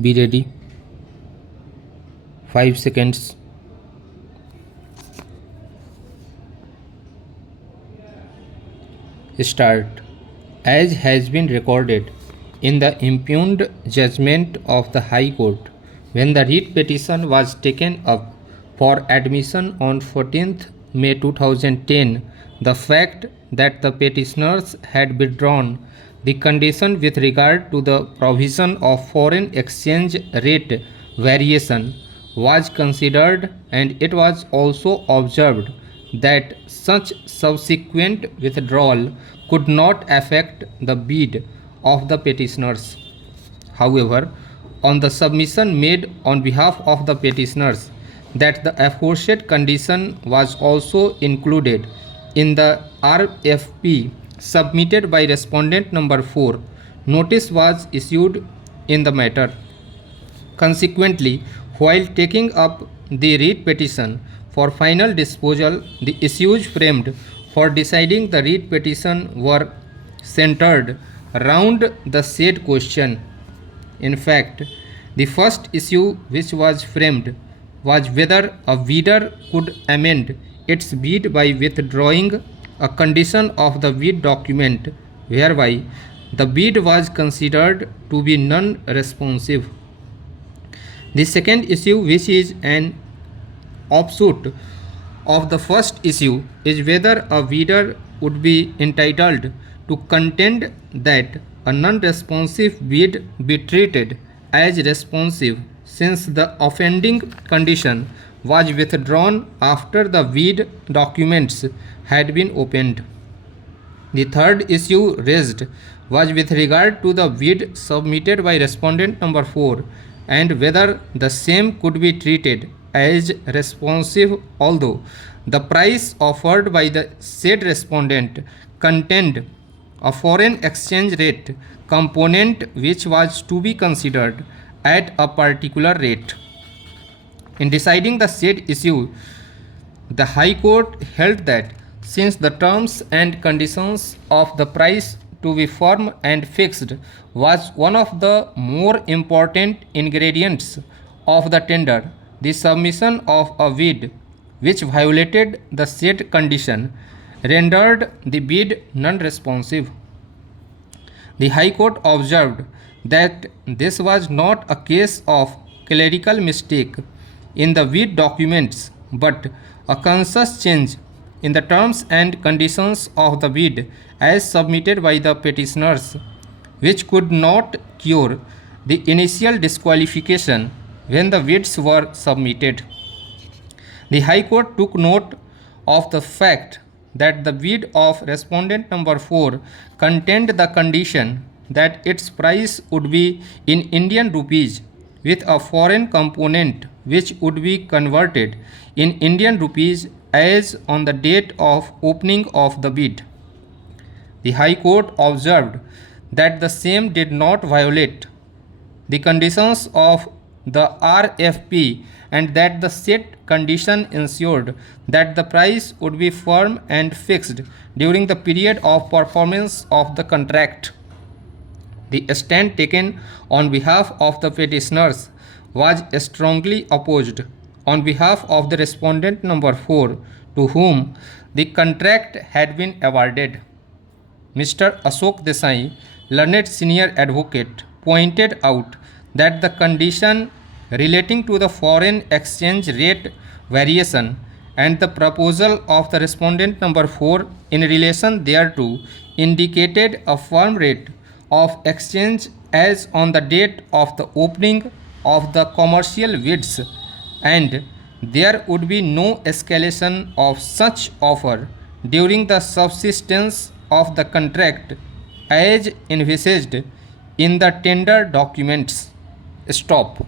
Be ready. 5 seconds. Start. As has been recorded in the impugned judgment of the High Court, when the writ petition was taken up for admission on 14th May 2010, the fact that the petitioners had withdrawn the condition with regard to the provision of foreign exchange rate variation was considered, and it was also observed that such subsequent withdrawal could not affect the bid of the petitioners. However, on the submission made on behalf of the petitioners that the aforesaid condition was also included in the RFP submitted by respondent number 4, notice was issued in the matter. Consequently, while taking up the writ petition for final disposal, the issues framed for deciding the writ petition were centered round the said question. In fact, the first issue which was framed was whether a bidder could amend its bid by withdrawing a condition of the bid document whereby the bid was considered to be non-responsive. The second issue, which is an offshoot of the first issue, is whether a bidder would be entitled to contend that a non-responsive bid be treated as responsive since the offending condition was withdrawn after the bid documents had been opened. The third issue raised was with regard to the bid submitted by respondent number 4 and whether the same could be treated as responsive although the price offered by the said respondent contained a foreign exchange rate component which was to be considered at a particular rate. In deciding the said issue, the High Court held that since the terms and conditions of the price to be firm and fixed was one of the more important ingredients of the tender, the submission of a bid which violated the said condition rendered the bid non-responsive. The High Court observed that this was not a case of clerical mistake in the bid documents but a conscious change in the terms and conditions of the bid as submitted by the petitioners, which could not cure the initial disqualification when the bids were submitted. The High Court took note of the fact that the bid of respondent number 4 contained the condition that its price would be in Indian rupees with a foreign component which would be converted in Indian rupees as on the date of opening of the bid. The High Court observed that the same did not violate the conditions of the RFP and that the said condition ensured that the price would be firm and fixed during the period of performance of the contract. The stand taken on behalf of the petitioners was strongly opposed on behalf of the respondent number 4 to whom the contract had been awarded. Mr. Ashok Desai, learned senior advocate, pointed out that the condition relating to the foreign exchange rate variation and the proposal of the respondent number 4 in relation thereto indicated a firm rate of exchange as on the date of the opening of the commercial bids, and there would be no escalation of such offer during the subsistence of the contract as envisaged in the tender documents. Stop.